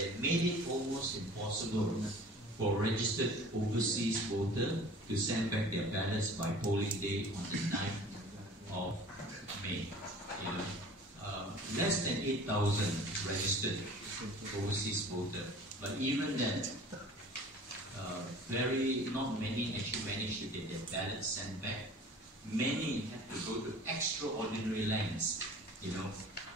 that made it almost impossible for registered overseas voters to send back their ballots by polling day on the 9th of May. You know, less than 8,000 registered overseas voters, but even then, not many actually managed to get their ballots sent back. Many had to go to extraordinary lengths, you know,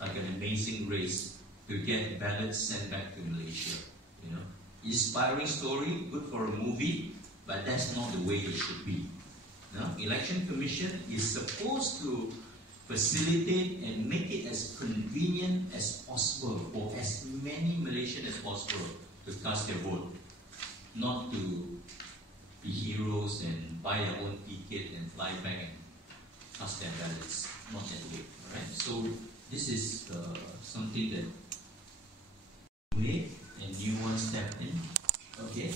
like an amazing race to get ballots sent back to Malaysia. You know, inspiring story, good for a movie, but that's not the way it should be. No? Election Commission is supposed to facilitate and make it as convenient as possible for as many Malaysians as possible to cast their vote, not to be heroes and buy their own ticket and fly back and cast their ballots. Not that way. Right? So this is something that we and new one stepped in. Okay,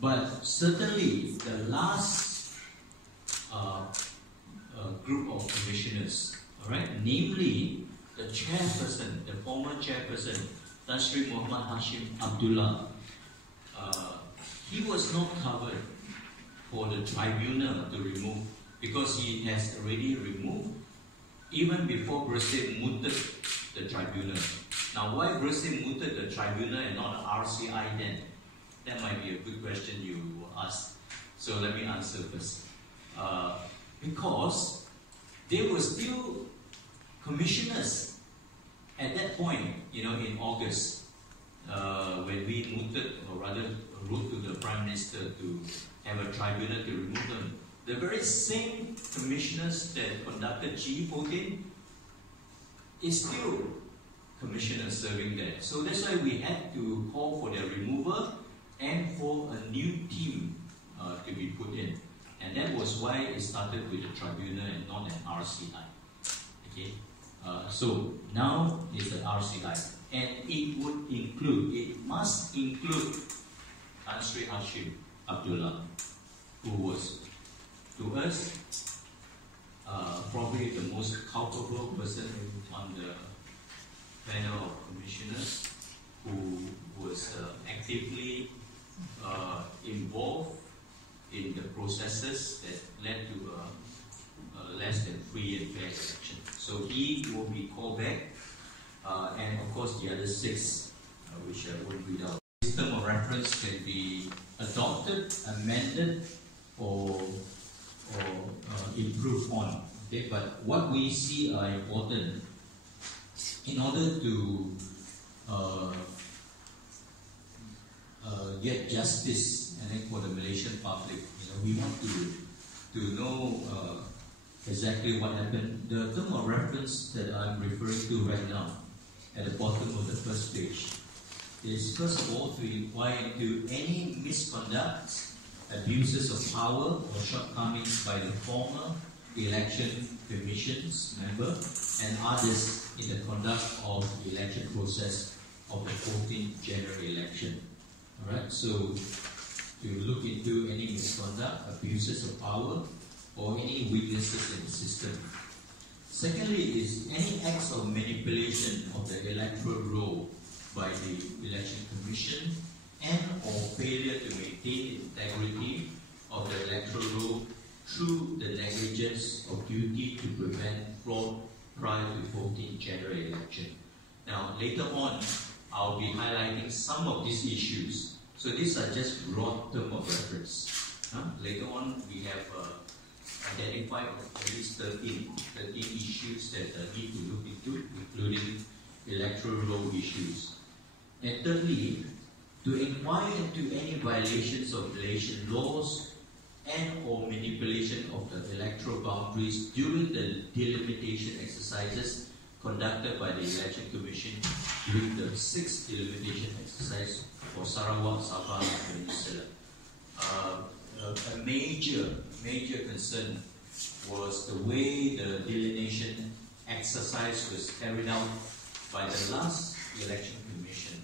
but certainly the last group of commissioners, all right, namely the chairperson, the former chairperson, Tan Sri Muhammad Hashim Abdullah, he was not covered for the tribunal to remove because he has already removed even before Bersih mooted the tribunal. Now, why Bersih mooted the tribunal and not the RCI then? That might be a good question you ask. So let me answer first. Because they were still commissioners at that point, you know, in August, when we mooted, or rather wrote to the Prime Minister to have a tribunal to remove them. The very same commissioners that conducted G14 is still commissioners serving there. So that's why we had to call for their removal and for a new team to be put in. And that was why it started with a tribunal and not an RCI. Okay? So now it's an RCI. And it must include Tan Sri Hashim Abdullah, who was, to us, probably the most culpable person on the panel of commissioners, who was actively involved in the processes that led to a less than free and fair election. So he will be called back, and of course the other 6, which I won't read out. System of reference can be adopted, amended, or improved on. Okay, but what we see are important in order to get justice, and then for the Malaysian public. You know, we want to know exactly what happened. The term of reference that I'm referring to right now, at the bottom of the first page, is first of all to inquire into any misconduct, abuses of power or shortcomings by the former election commission's member and others in the conduct of the election process of the 14th general election. Alright, so to look into any misconduct, abuses of power, or any weaknesses in the system. Secondly is any acts of manipulation of the electoral roll by the election commission and or failure to maintain integrity of the electoral roll through the negligence of duty to prevent fraud prior to 14th general election. Now later on, I'll be highlighting some of these issues. So these are just broad term of reference. Later on, we have identified at least 13 issues that need to look into, including electoral roll issues. And thirdly, to inquire into any violations of Malaysian laws and or manipulation of the electoral boundaries during the delimitation exercises conducted by the Election Commission during the 6th delimitation exercise for Sarawak, Sabah, and Peninsula. A major concern was the way the delineation exercise was carried out by the last election commission